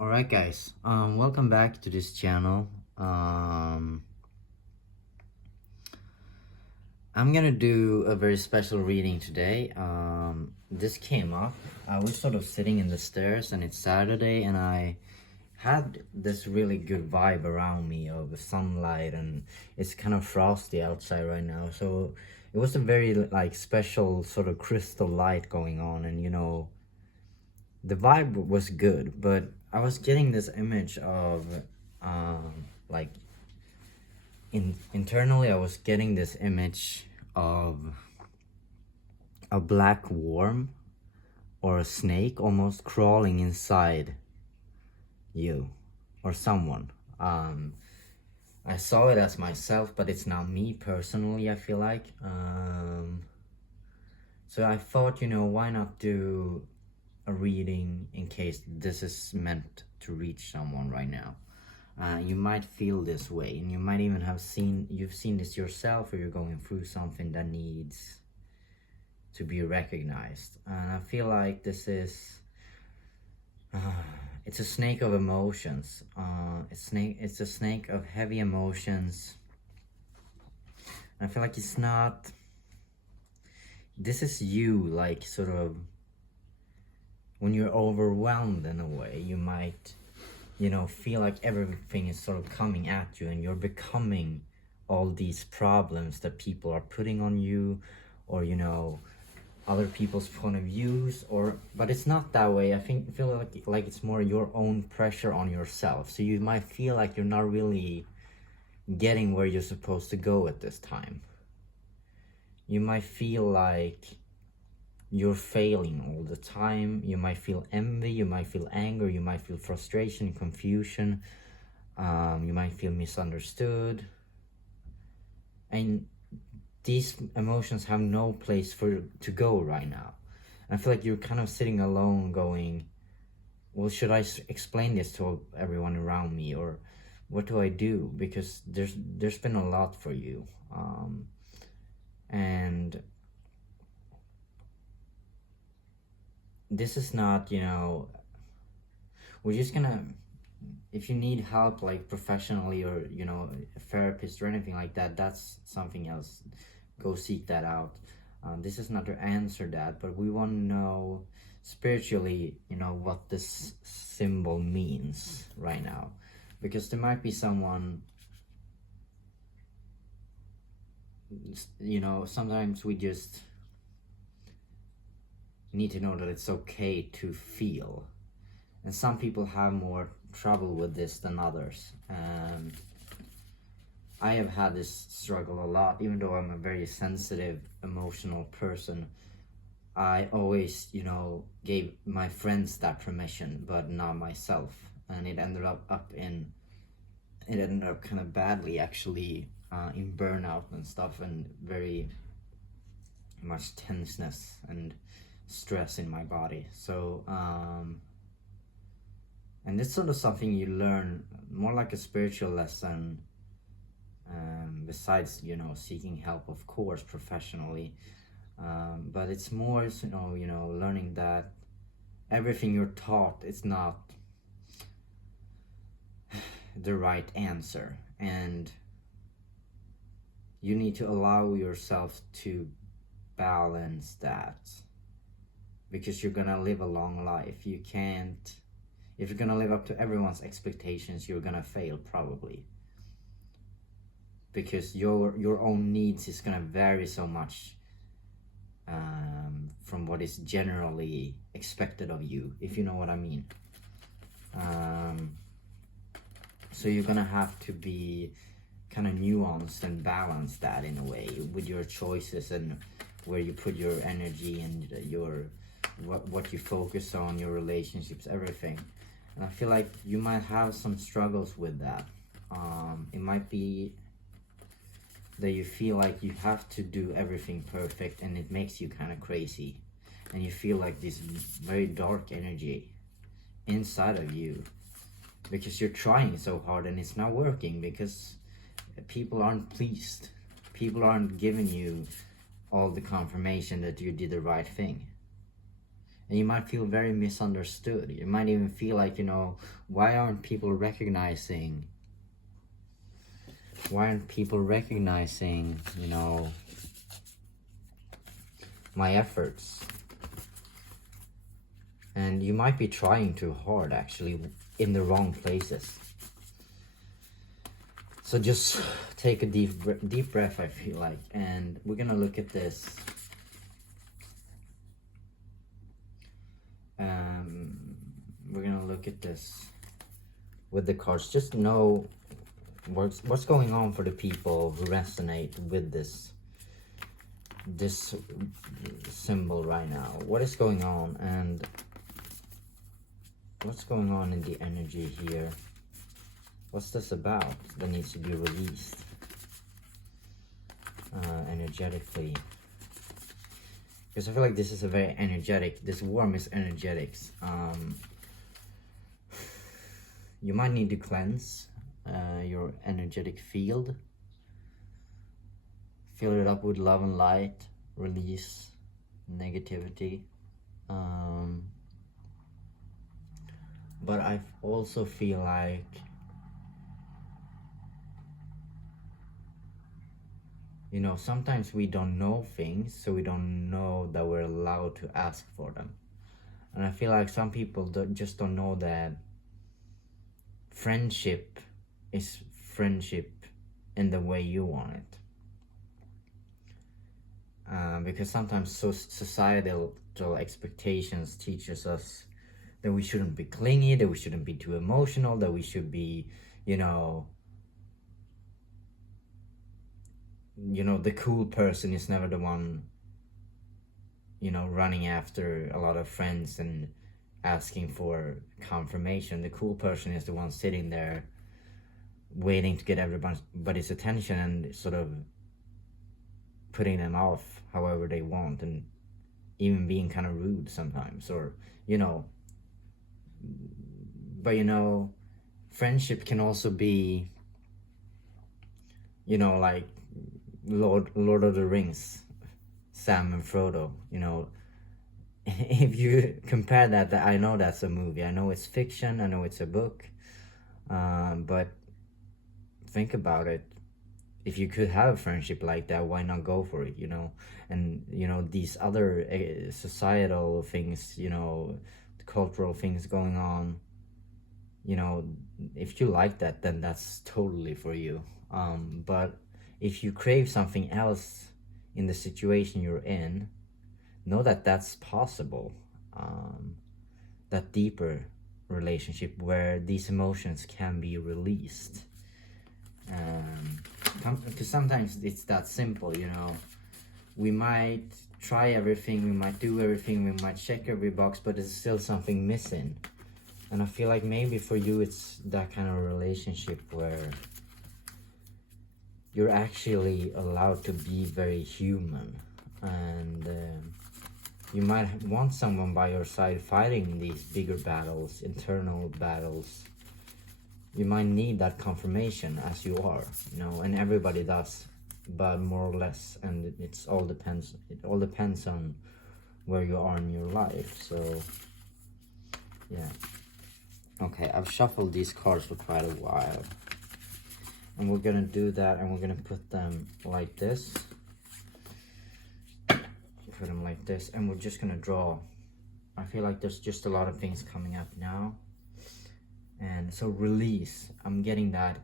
Alright guys, welcome back to this channel. I'm gonna do a very special reading today. This came up. I was sort of sitting in the stairs and it's Saturday and I had this really good vibe around me of sunlight, and it's kind of frosty outside right now, so it was a very like special sort of crystal light going on, and the vibe was good, but I was getting this image of like internally I was getting this image of a black worm or a snake almost crawling inside you or someone. I saw it as myself, but it's not me personally, I feel like. So I thought, why not do a reading in case this is meant to reach someone right now. You might feel this way, and you might even you've seen this yourself, or you're going through something that needs to be recognized. And I feel like this is it's a snake of emotions. It's a snake of heavy emotions. I feel like it's not, this is you, like sort of when you're overwhelmed in a way. You might feel like everything is sort of coming at you, and you're becoming all these problems that people are putting on you, or other people's point of views, but it's not that way. I feel like it's more your own pressure on yourself. So you might feel like you're not really getting where you're supposed to go at this time. You might feel like you're failing all the time. You might feel envy, you might feel anger, you might feel frustration, confusion, you might feel misunderstood, and these emotions have no place to go right now. And I feel like you're kind of sitting alone going, well, should I explain this to everyone around me, or what do I do? Because there's been a lot for you, and this is not, we're just gonna, if you need help, like professionally, or a therapist or anything like that, that's something else. Go seek that out. This is not to answer that, but we want to know spiritually, what this symbol means right now, because there might be someone, sometimes we just need to know that it's okay to feel, and some people have more trouble with this than others. And I have had this struggle a lot, even though I'm a very sensitive, emotional person. I always, gave my friends that permission, but not myself. And it ended up kind of badly, actually, in burnout and stuff, and very much tenseness and stress in my body. So, and it's sort of something you learn, more like a spiritual lesson, besides seeking help, of course, professionally, but it's more learning that everything you're taught is not the right answer, and you need to allow yourself to balance that, because you're gonna live a long life. You can't, if you're gonna live up to everyone's expectations, you're gonna fail probably, because your own needs is gonna vary so much from what is generally expected of you, if you know what I mean. So you're gonna have to be kind of nuanced and balance that in a way with your choices, and where you put your energy, and what you focus on, your relationships, everything. And I feel like you might have some struggles with that. It might be that you feel like you have to do everything perfect, and it makes you kind of crazy, and you feel like this very dark energy inside of you, because you're trying so hard and it's not working, because people aren't pleased. People aren't giving you all the confirmation that you did the right thing. And you might feel very misunderstood. You might even feel like, you know, why aren't people recognizing, you know, my efforts? And you might be trying too hard, actually, in the wrong places. So just take a deep breath, I feel like, and we're gonna look at this. We're gonna look at this with the cards. Just know what's going on for the people who resonate with this symbol right now. What is going on, and what's going on in the energy here? What's this about that needs to be released energetically? Because I feel like this is a very energetic, this worm is energetics. You might need to cleanse your energetic field. Fill it up with love and light. Release negativity. But I also feel like you know, sometimes we don't know things, so we don't know that we're allowed to ask for them. And I feel like some people just don't know that friendship is friendship in the way you want it. Because sometimes societal expectations teaches us that we shouldn't be clingy, that we shouldn't be too emotional, that we should be, you know, the cool person is never the one, you know, running after a lot of friends and asking for confirmation. The cool person is the one sitting there waiting to get everybody's attention and sort of putting them off however they want, and even being kind of rude sometimes, or, you know. But, you know, friendship can also be, you know, like Lord of the Rings, Sam and Frodo, you know. If you compare that, I know that's a movie, I know it's fiction, I know it's a book, but think about it. If you could have a friendship like that, why not go for it, you know? And, you know, these other societal things, you know, cultural things going on, you know, if you like that, then that's totally for you. But if you crave something else in the situation you're in, know that that's possible. That deeper relationship where these emotions can be released. Because sometimes it's that simple, you know. We might try everything, we might do everything, we might check every box, but there's still something missing. And I feel like maybe for you it's that kind of relationship where you're actually allowed to be very human, and you might want someone by your side fighting these bigger battles, internal battles. You might need that confirmation as you are, you know, and everybody does, but more or less, and it all depends on where you are in your life. So yeah. Okay, I've shuffled these cards for quite a while, and we're gonna do that, and we're gonna put them like this, and we're just gonna draw. I feel like there's just a lot of things coming up now. And so release, I'm getting that.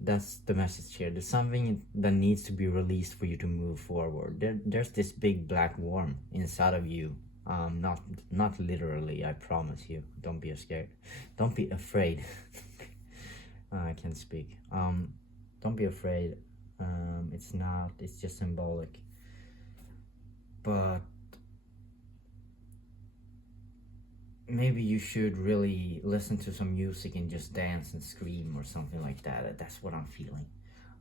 That's the message here. There's something that needs to be released for you to move forward. There's this big black worm inside of you. Not literally, I promise you. Don't be scared. Don't be afraid. I can't speak. Don't be afraid. It's just symbolic. But maybe you should really listen to some music and just dance and scream or something like that. That's what I'm feeling.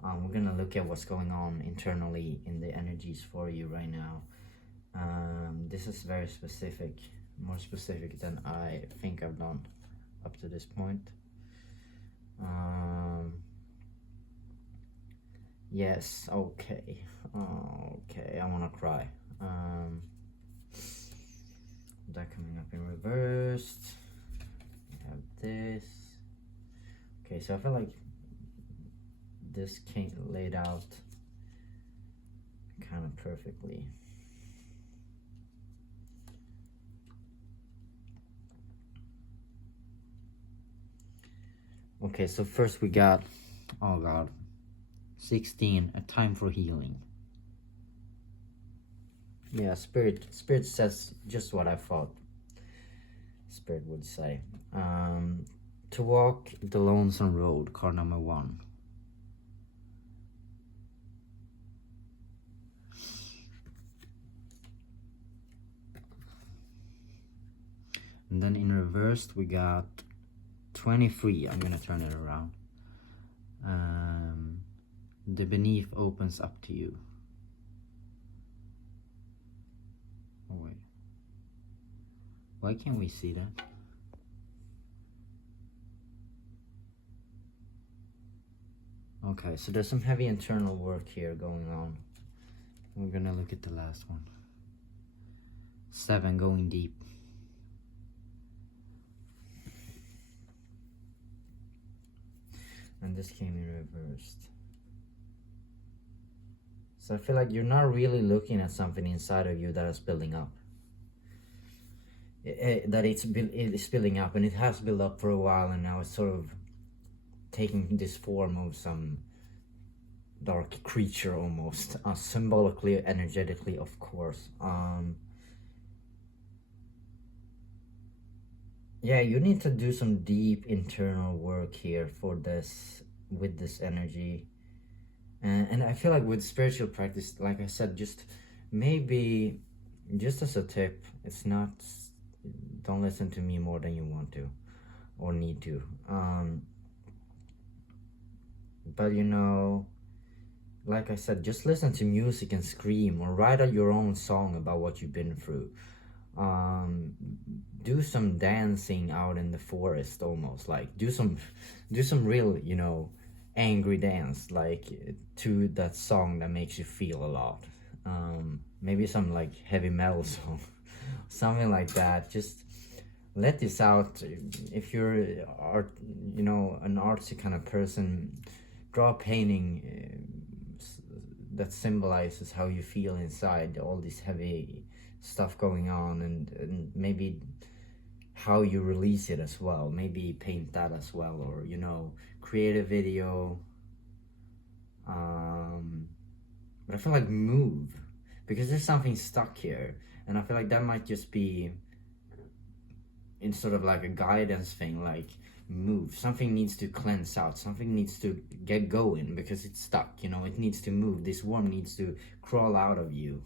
We're gonna look at what's going on internally in the energies for you right now. This is very specific, more specific than I think I've done up to this point. Yes, okay, I wanna cry. That coming up in reversed. We have this. Okay, so I feel like this came laid out kind of perfectly. Okay, so first we got, oh god, 16, a time for healing. Yeah, Spirit says just what I thought Spirit would say. To walk the lonesome road, card number 1. And then in reversed we got 23. I'm gonna turn it around. The beneath opens up to you. Oh wait, why can't we see that? Okay, so there's some heavy internal work here going on. We're gonna look at the last one. 7, going deep. And this came in reversed. So I feel like you're not really looking at something inside of you that is building up. That it's building up, and it has built up for a while, and now it's sort of taking this form of some dark creature almost, symbolically, energetically, of course. Yeah, you need to do some deep internal work here for this, with this energy. And I feel like with spiritual practice, like I said, just maybe, just as a tip, it's not, don't listen to me more than you want to or need to. But you know, like I said, just listen to music and scream, or write out your own song about what you've been through. Do some dancing out in the forest, almost like do some real, you know, angry dance, like to that song that makes you feel a lot. Maybe some like heavy metal song, something like that. Just let this out. If you're art, you know, an artsy kind of person, draw a painting that symbolizes how you feel inside, all this heavy stuff going on, and maybe how you release it as well. Maybe paint that as well, or you know, create a video. But I feel like move, because there's something stuck here, and I feel like that might just be in sort of like a guidance thing, like move. Something needs to cleanse out, something needs to get going because it's stuck, you know, it needs to move. This worm needs to crawl out of you.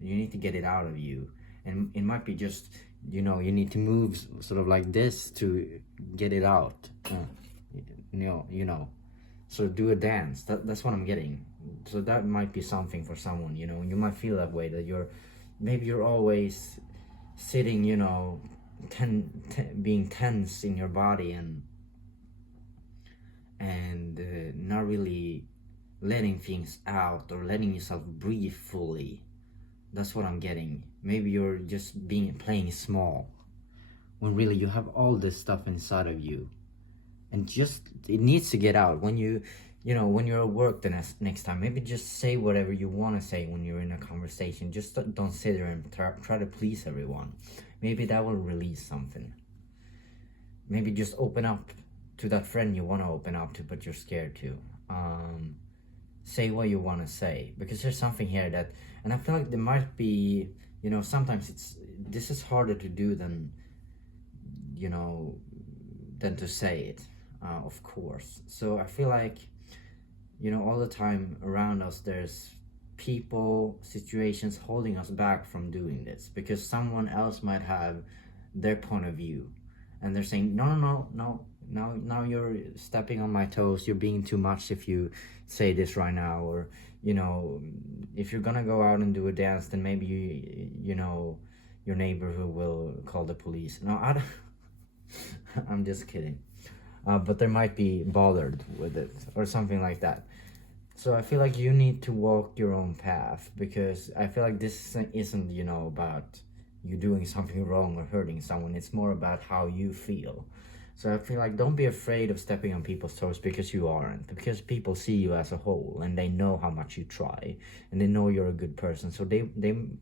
You need to get it out of you, and it might be just, you know, you need to move sort of like this to get it out. You know, so do a dance. That's what I'm getting. So that might be something for someone, you know. You might feel that way, that maybe you're always sitting, you know, being tense in your body and not really letting things out or letting yourself breathe fully. That's what I'm getting. Maybe you're just playing small when really you have all this stuff inside of you, and just it needs to get out. When you know, when you're at work the next time, maybe just say whatever you want to say when you're in a conversation. Just don't sit there and try to please everyone. Maybe that will release something. Maybe just open up to that friend you want to open up to but you're scared to. Say what you want to say, because there's something here that, and I feel like there might be, you know, sometimes this is harder to do than, you know, than to say it, of course. So I feel like, you know, all the time around us there's people, situations holding us back from doing this, because someone else might have their point of view, and they're saying, no, now you're stepping on my toes, you're being too much if you say this right now, or, you know, if you're gonna go out and do a dance, then maybe you know, your neighbor who will call the police. No, I don't. I'm just kidding. But they might be bothered with it or something like that. So I feel like you need to walk your own path, because I feel like this isn't, you know, about you doing something wrong or hurting someone. It's more about how you feel. So I feel like don't be afraid of stepping on people's toes, because you aren't. Because people see you as a whole and they know how much you try and they know you're a good person. So they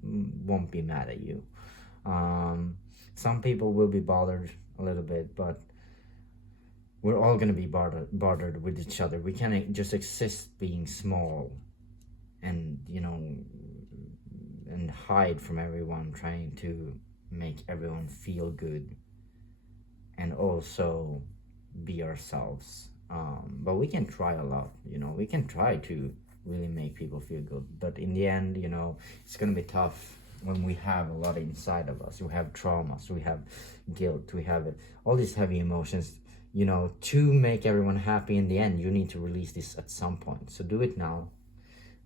won't be mad at you. Some people will be bothered a little bit, but we're all gonna be bothered with each other. We can't just exist being small and, you know, and hide from everyone, trying to make everyone feel good and also be ourselves. But we can try a lot, you know, we can try to really make people feel good, but in the end, you know, it's gonna be tough when we have a lot inside of us. We have traumas, we have guilt, we have all these heavy emotions. You know, to make everyone happy in the end, you need to release this at some point. So do it now,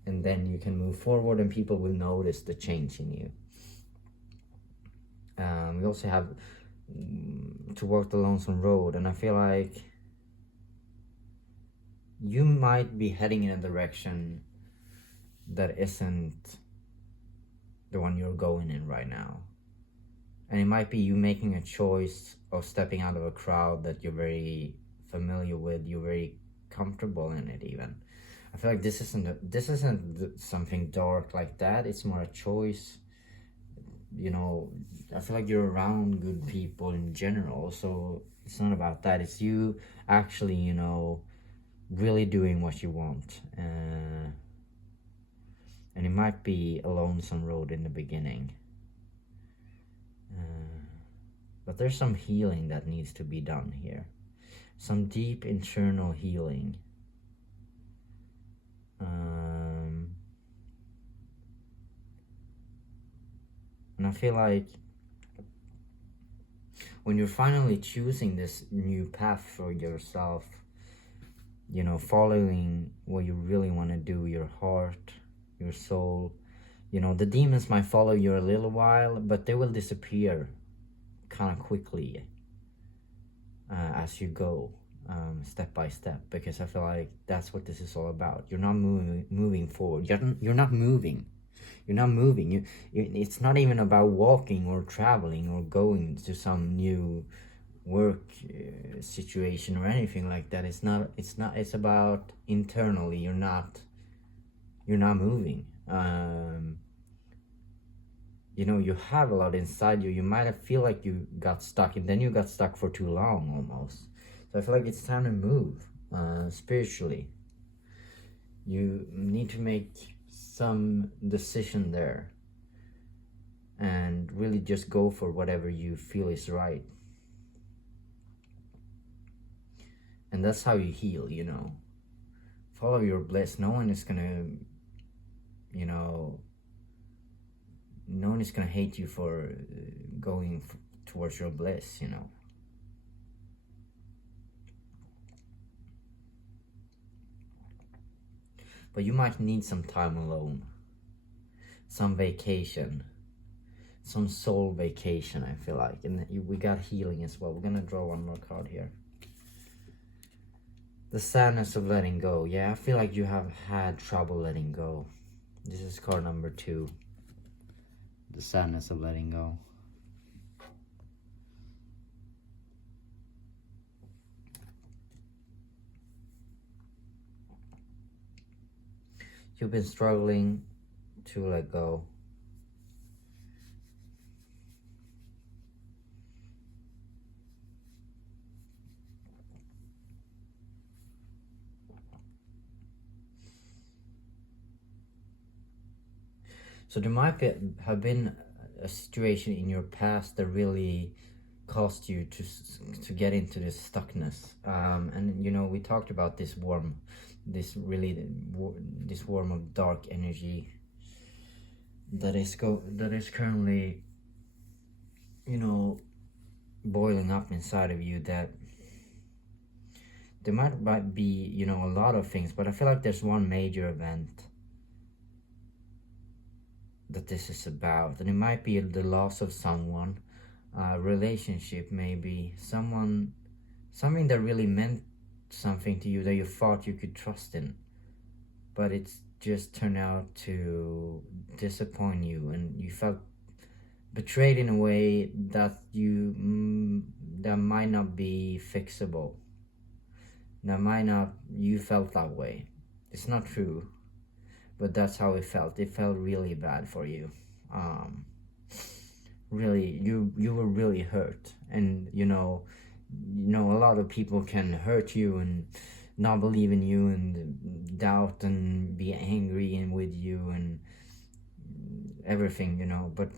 and then you can move forward and people will notice the change in you. We also have to walk the lonesome road, and I feel like you might be heading in a direction that isn't the one you're going in right now. And it might be you making a choice of stepping out of a crowd that you're very familiar with, you're very comfortable in it even. I feel like this isn't something dark like that. It's more a choice. You know, I feel like you're around good people in general, so it's not about that. It's you actually, you know, really doing what you want. And it might be a lonesome road in the beginning. But there's some healing that needs to be done here. Some deep internal healing. And I feel like when you're finally choosing this new path for yourself, you know, following what you really want to do, your heart, your soul, you know, the demons might follow you a little while, but they will disappear kind of quickly as you go, step by step, because I feel like that's what this is all about. You're not moving forward. You're not moving. You're not moving. It's not even about walking or traveling or going to some new work situation or anything like that. It's about internally. You're not moving. You know, you have a lot inside you. You might have feel like you got stuck, and then you got stuck for too long almost. So I feel like it's time to move spiritually. You need to make some decision there and really just go for whatever you feel is right. And that's how you heal, you know. Follow your bliss. No one is gonna, you know, no one is gonna hate you for going towards your bliss, you know. But you might need some time alone, some vacation, some soul vacation, I feel like. And we got healing as well. We're gonna draw one more card here. The sadness of letting go. Yeah, I feel like you have had trouble letting go. This is card number 2. The sadness of letting go. You've been struggling to let go. So there might have been a situation in your past that really caused you to get into this stuckness. And you know, we talked about this worm of dark energy that is currently, you know, boiling up inside of you. That there might be, you know, a lot of things, but I feel like there's one major event that this is about, and it might be the loss of someone, relationship, maybe something that really meant something to you, that you thought you could trust in, but it's just turned out to disappoint you, and you felt betrayed in a way that that might not be fixable. That might not, you felt that way. It's not true, but that's how it felt. It felt really bad for you. Um, really, you were really hurt, and a lot of people can hurt you and not believe in you and doubt and be angry and with you and everything, but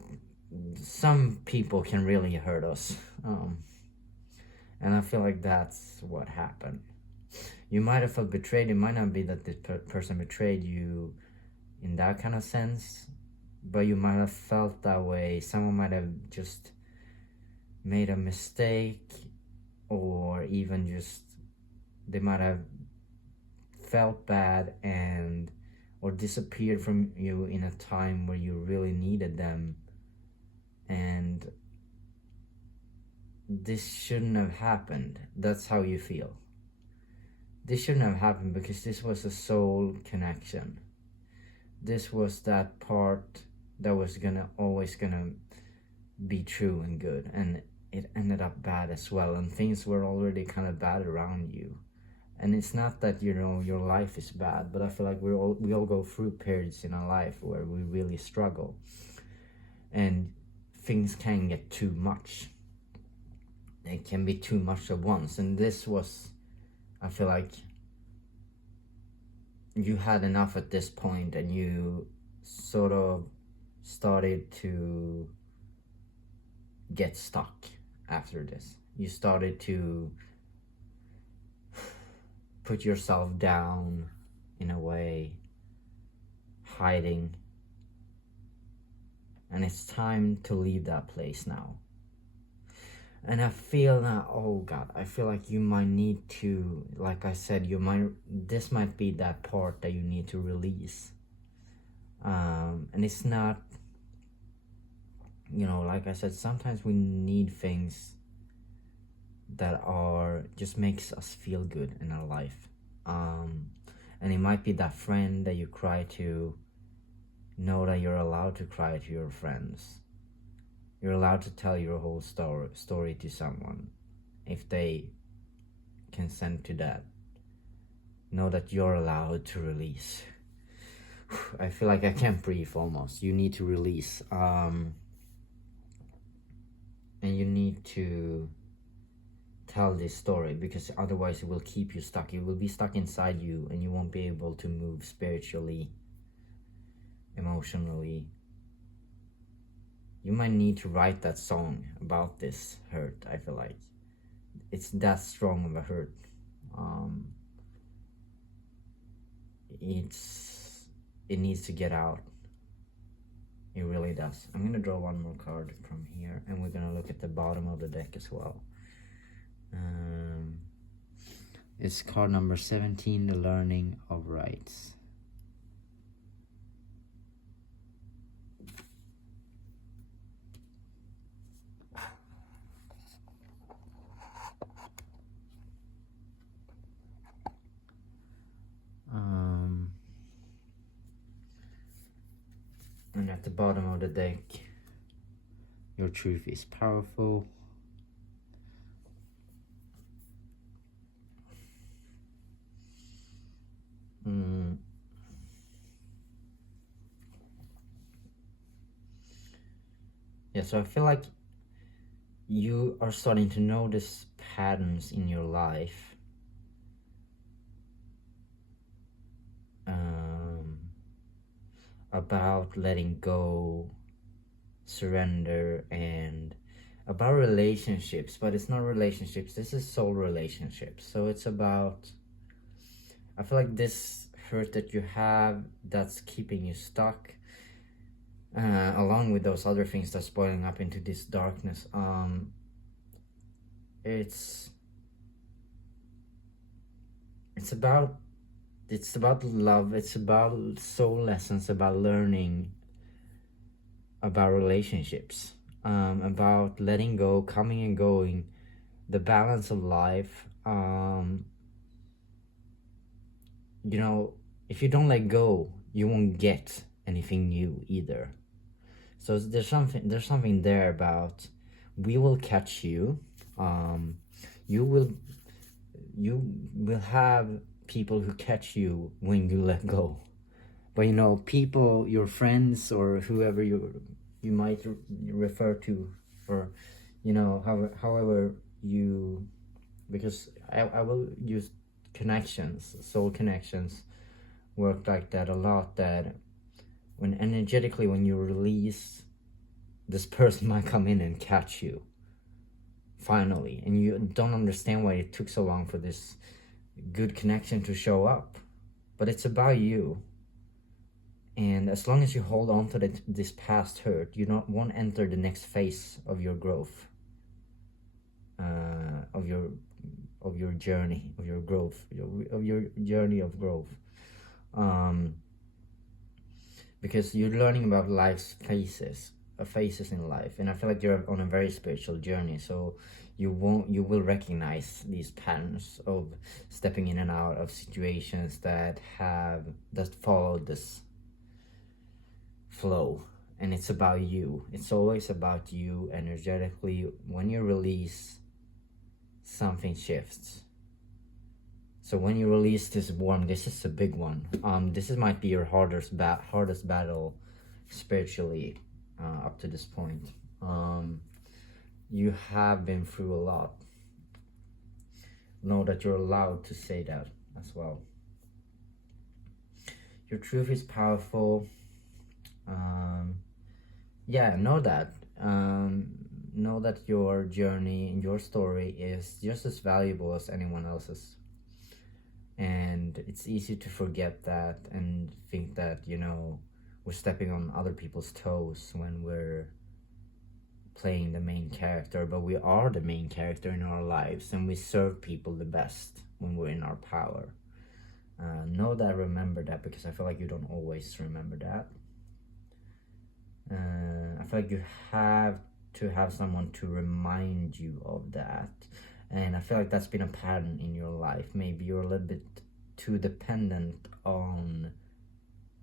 some people can really hurt us. And I feel like that's what happened. You might have felt betrayed. It might not be that the person betrayed you in that kind of sense, but you might have felt that way. Someone might have just made a mistake, or even just they might have felt bad and or disappeared from you in a time where you really needed them, and this shouldn't have happened. That's how you feel. This shouldn't have happened because this was a soul connection. This was that part that was always gonna be true and good, and it ended up bad as well, and things were already kind of bad around you. And it's not that your life is bad, but I feel like we all go through periods in our life where we really struggle, and things can get too much. It can be too much at once, and this was, I feel like you had enough at this point, and you sort of started to get stuck after this. You started to put yourself down in a way, hiding, and it's time to leave that place now. And I feel that, oh God, I feel like you might need to, like I said, this might be that part that you need to release. And it's not, like I said, sometimes we need things that just makes us feel good in our life. And it might be that friend that you cry to. Know that you're allowed to cry to your friends. You're allowed to tell your whole story to someone if they consent to that. Know that you're allowed to release. I feel like I can't breathe almost. You need to release. And you need to tell this story, because otherwise it will keep you stuck. It will be stuck inside you, and you won't be able to move spiritually, emotionally. You might need to write that song about this hurt. I feel like it's that strong of a hurt. It needs to get out. It really does. I'm gonna draw one more card from here, and we're gonna look at the bottom of the deck as well. It's card number 17, the learning of rights. And at the bottom of the deck, your truth is powerful. Yeah, so I feel like you are starting to notice patterns in your life. About letting go, surrender, and about relationships, but it's not relationships. This is soul relationships. So it's about, I feel like this hurt that you have that's keeping you stuck, along with those other things that's boiling up into this darkness. It's about love. It's about soul lessons, about learning, about relationships, about letting go, coming and going, the balance of life. If you don't let go, you won't get anything new either. So there's something there about we will catch you. You will have people who catch you when you let go. But you know, people, your friends or whoever you might refer to, or you know, however you, because I will use connections, soul connections work like that a lot, that when energetically when you release, this person might come in and catch you finally, and you don't understand why it took so long for this good connection to show up. But it's about you. And as long as you hold on to this past hurt, you won't enter the next phase of your growth, of your journey, of your growth, of your journey of growth. Because you're learning about life's phases in life, and I feel like you're on a very spiritual journey, so you will recognize these patterns of stepping in and out of situations that follow this flow. And it's about you. It's always about you energetically. When you release, something shifts. So when you release this worm, this is a big one. This might be your hardest battle spiritually up to this point. You have been through a lot. Know that you're allowed to say that as well. Your truth is powerful. Yeah, know that. Know that your journey and your story is just as valuable as anyone else's. And it's easy to forget that and think that, we're stepping on other people's toes when we're playing the main character. But we are the main character in our lives, and we serve people the best when we're in our power. Know that, remember that, because I feel like you don't always remember that. I feel like you have to have someone to remind you of that. And I feel like that's been a pattern in your life. Maybe you're a little bit too dependent on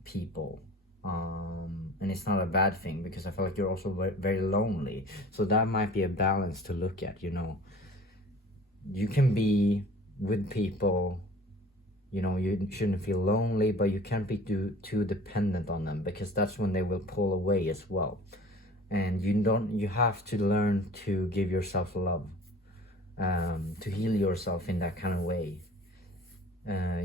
people. And it's not a bad thing, because I feel like you're also very, very lonely. So that might be a balance to look at, You can be with people, you shouldn't feel lonely, but you can't be too dependent on them, because that's when they will pull away as well. And you have to learn to give yourself love. To heal yourself in that kind of way.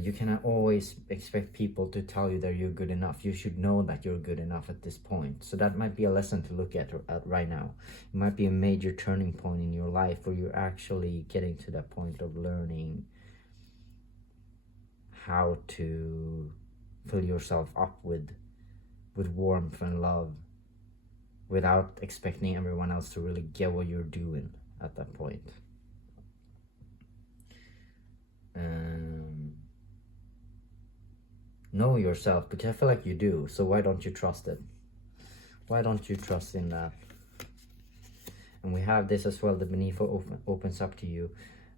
You cannot always expect people to tell you that you're good enough. You should know that you're good enough at this point. So that might be a lesson to look at right now. It might be a major turning point in your life where you're actually getting to that point of learning how to fill yourself up with warmth and love without expecting everyone else to really get what you're doing at that point. Know yourself, because I feel like you do. So why don't you trust it? Why don't you trust in that? And we have this as well. The beneath opens up to you.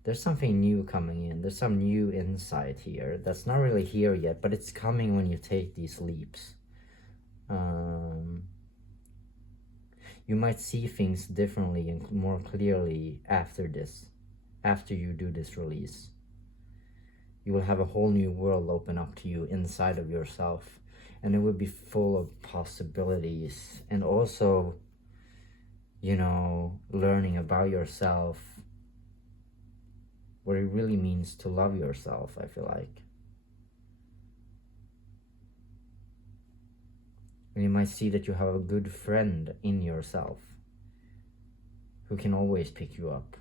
There's something new coming in. There's some new insight here that's not really here yet, but it's coming when you take these leaps. You might see things differently and more clearly after you do this release. You will have a whole new world open up to you inside of yourself, and it will be full of possibilities, and also, learning about yourself, what it really means to love yourself, I feel like. And you might see that you have a good friend in yourself who can always pick you up.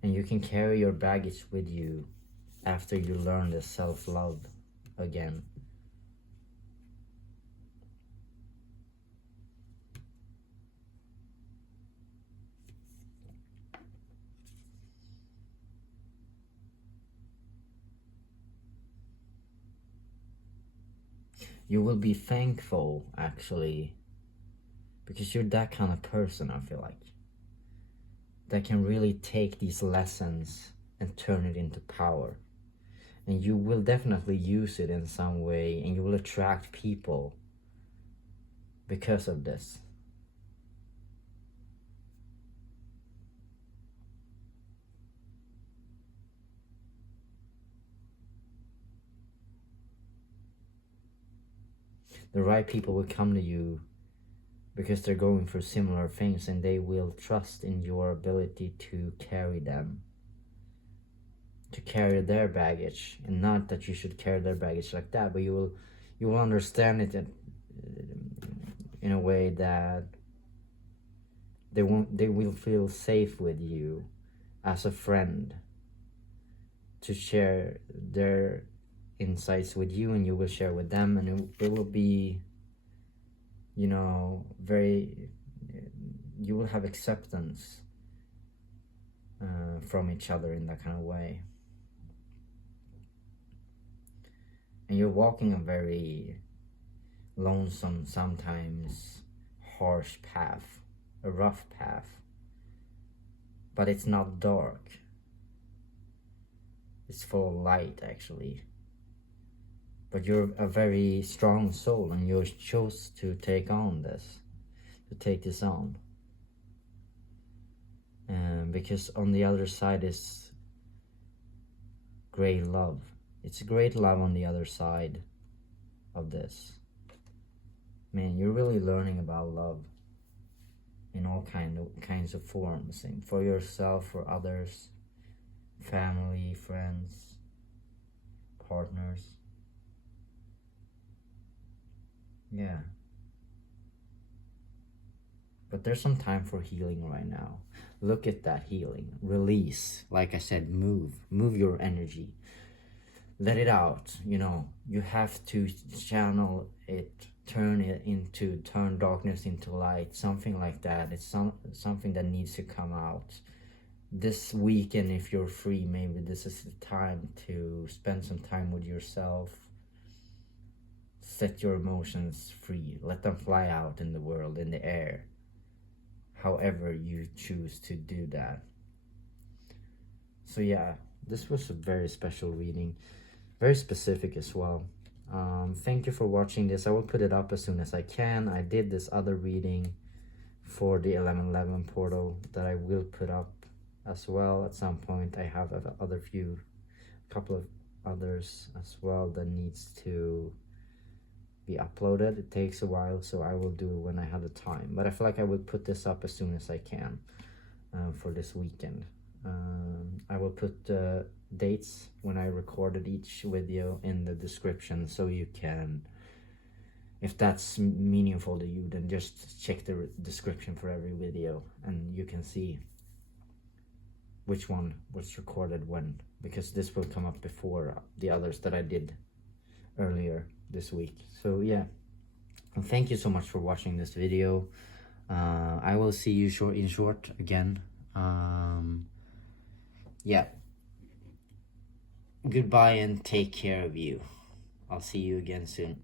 And you can carry your baggage with you after you learn the self-love again. You will be thankful, actually, because you're that kind of person, I feel like, that can really take these lessons and turn it into power. and you will definitely use it in some way, and you will attract people because of this. The right people will come to you because they're going through similar things, and they will trust in your ability to carry them, to carry their baggage. And not that you should carry their baggage like that, but you will understand it in a way that they will feel safe with you as a friend, to share their insights with you, and you will share with them, and it will be, you know, you will have acceptance from each other in that kind of way. And you're walking a very lonesome, sometimes harsh path, a rough path, but it's not dark. It's full of light, actually. But you're a very strong soul, and you chose to take on this, to take this on. Because on the other side is great love. It's great love on the other side of this. Man, you're really learning about love in all kinds of forms, and for yourself, for others, family, friends, partners. Yeah. But there's some time for healing right now. Look at that healing. Release. Like I said, move your energy. Let it out. You know, you have to channel it, turn darkness into light, something like that. It's something that needs to come out. This weekend, if you're free, maybe this is the time to spend some time with yourself. Set your emotions free. Let them fly out in the world, in the air. However you choose to do that. So yeah, this was a very special reading. Very specific as well. Thank you for watching this. I will put it up as soon as I can. I did this other reading for the 1111 portal that I will put up as well at some point. I have a couple of others as well that needs to be uploaded. It takes a while, so I will do it when I have the time. But I feel like I will put this up as soon as I can for this weekend. I will put the dates when I recorded each video in the description, so you can, if that's meaningful to you, then just check the description for every video and you can see which one was recorded when, because this will come up before the others that I did earlier this week. So yeah, and thank you so much for watching this video. I will see you in short again. Yeah, goodbye and take care of you. I'll see you again soon.